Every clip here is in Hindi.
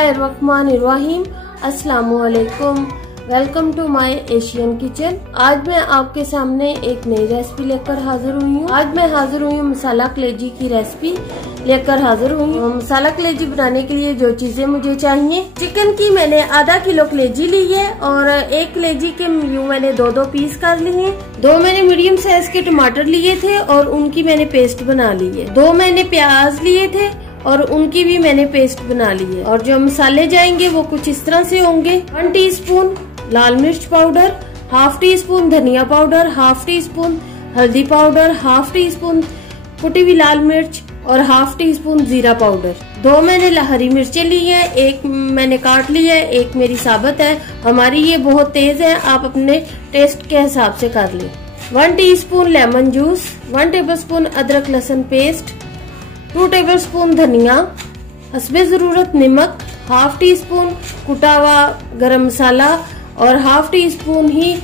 बिस्मिल्लाहिर्रहमानिर्रहीम। अस्सलामुअलैकुम। Welcome to my Asian kitchen. आज मैं आपके सामने एक नई रेसिपी लेकर हाजिर हुई हूँ। आज मैं हाजिर हुई हूँ मसाला कलेजी की रेसिपी लेकर हाजिर हुई हूँ। मसाला कलेजी बनाने के लिए जो चीजें मुझे चाहिए, चिकन की मैंने आधा किलो कलेजी ली है और एक कलेजी के यूँ मैंने दो पीस कर लिए हैं। 2 मैंने मीडियम साइज के टमाटर लिए थे और उनकी मैंने पेस्ट बना ली है। 2 मैंने प्याज लिए थे और उनकी भी मैंने पेस्ट बना ली है। और जो मसाले जाएंगे वो कुछ इस तरह से होंगे। 1 टीस्पून लाल मिर्च पाउडर, हाफ टी स्पून धनिया पाउडर, हाफ टी स्पून हल्दी पाउडर, हाफ टी स्पून कुटी हुई लाल मिर्च और हाफ टी स्पून जीरा पाउडर। 2 मैंने हरी मिर्चें ली है, एक मैंने काट ली है, एक मेरी साबुत है। हमारी ये बहुत तेज है, आप अपने टेस्ट के हिसाब से कर लें। 1 टीस्पून लेमन जूस, 1 टेबलस्पून अदरक लहसुन पेस्ट, 2 टेबलस्पून धनिया, हस्बे जरूरत नमक, हाफ टी स्पून कुटा हुआ गरम मसाला और हाफ टी स्पून ही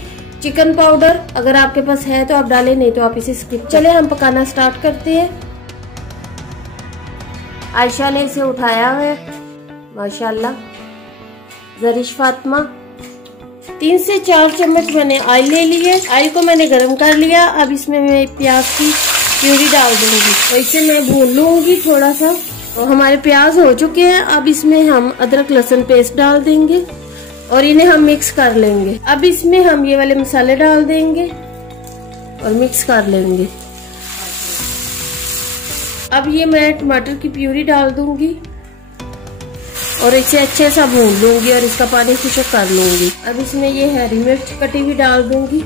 चिकन पाउडर। अगर आपके पास है तो आप डालें, नहीं तो आप इसे स्किप। चले हम पकाना स्टार्ट करते हैं। आयशा ने इसे उठाया है, माशाल्लाह। जरिश फातिमा। 3 से 4 चम्मच मैंने ऑयल ले ली है। ऑयल को मैंने गरम कर लिया। अब इसमें मैं प्याज की प्यूरी डाल दूंगी और इसे मैं भून लूंगी थोड़ा सा। और हमारे प्याज हो चुके हैं। अब इसमें हम अदरक लहसुन पेस्ट डाल देंगे और इन्हें हम मिक्स कर लेंगे। अब इसमें हम ये वाले मसाले डाल देंगे और मिक्स कर लेंगे। अब ये मैं टमाटर की प्यूरी डाल दूंगी और इसे अच्छे से भून लूंगी और इसका पानी खुश्क कर लूंगी। अब इसमें ये हरी मिर्च कटी हुई डाल दूंगी,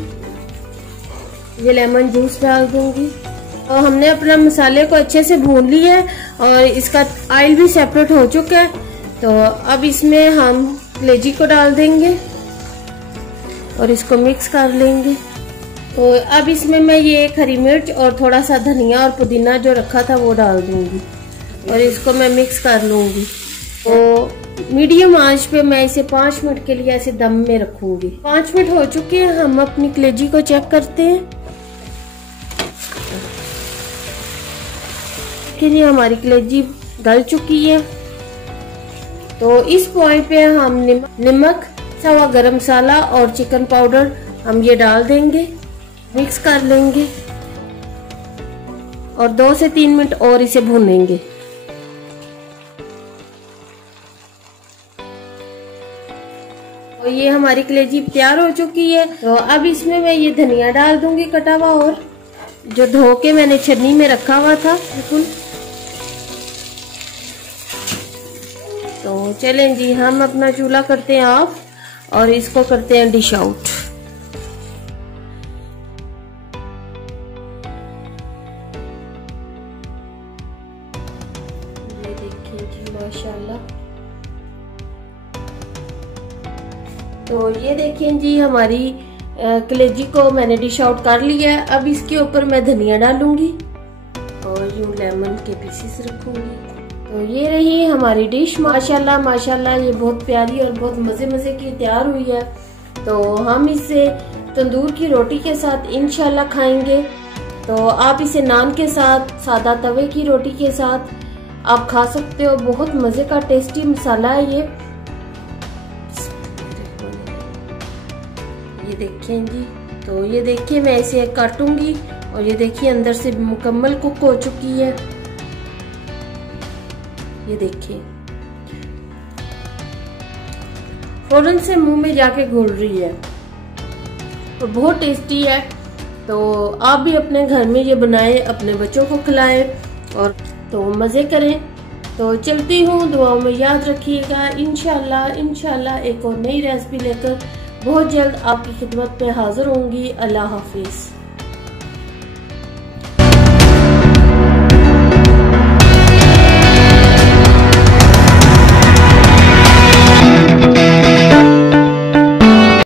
ये लेमन जूस डाल दूंगी। और हमने अपना मसाले को अच्छे से भून लिया है और इसका ऑयल भी सेपरेट हो चुका है। तो अब इसमें हम कलेजी को डाल देंगे और इसको मिक्स कर लेंगे। तो अब इसमें मैं ये एक हरी मिर्च और थोड़ा सा धनिया और पुदीना जो रखा था वो डाल दूंगी और इसको मैं मिक्स कर लूंगी। तो मीडियम आंच पे मैं इसे 5 मिनट के लिए ऐसे दम में रखूंगी। 5 मिनट हो चुके हैं। हम अपनी कलेजी को चेक करते हैं कि ये हमारी कलेजी गल चुकी है। तो इस पॉइंट पे हम नमक, सवा गरम मसाला और चिकन पाउडर हम ये डाल देंगे, मिक्स कर लेंगे और 2 से 3 मिनट और इसे भूनेंगे। और ये हमारी कलेजी तैयार हो चुकी है। तो अब इसमें मैं ये धनिया डाल दूंगी कटा हुआ और जो धो के मैंने छन्नी में रखा हुआ था बिल्कुल। तो चलें जी, हम अपना चूल्हा करते हैं ऑफ और इसको करते हैं डिश आउट। ये देखिए जी, माशाल्लाह। तो ये देखें जी, हमारी कलेजी को मैंने डिश आउट कर लिया है। अब इसके ऊपर मैं धनिया डालूंगी और यूं लेमन के पीसेस रखूंगी। तो ये रही हमारी डिश। माशाल्लाह माशाल्लाह, ये बहुत प्यारी और बहुत मजे की तैयार हुई है। तो हम इसे तंदूर की रोटी के साथ इंशाल्लाह खाएंगे। तो आप इसे नान के साथ, सादा तवे की रोटी के साथ आप खा सकते हो। बहुत मजे का टेस्टी मसाला है ये देखें जी। तो ये देखिए, मैं इसे काटूंगी और ये देखिए अंदर से मुकम्मल कुक हो चुकी है। ये देखिए फौरन से मुंह में जाके घुल रही है और बहुत टेस्टी है। तो आप भी अपने घर में ये बनाएं, अपने बच्चों को खिलाएं और तो मजे करें। तो चलती हूँ, दुआओं में याद रखिएगा। इंशाल्लाह एक और नई रेसिपी लेकर बहुत जल्द आपकी खिदमत में हाजिर होंगी। अल्लाह हाफिज।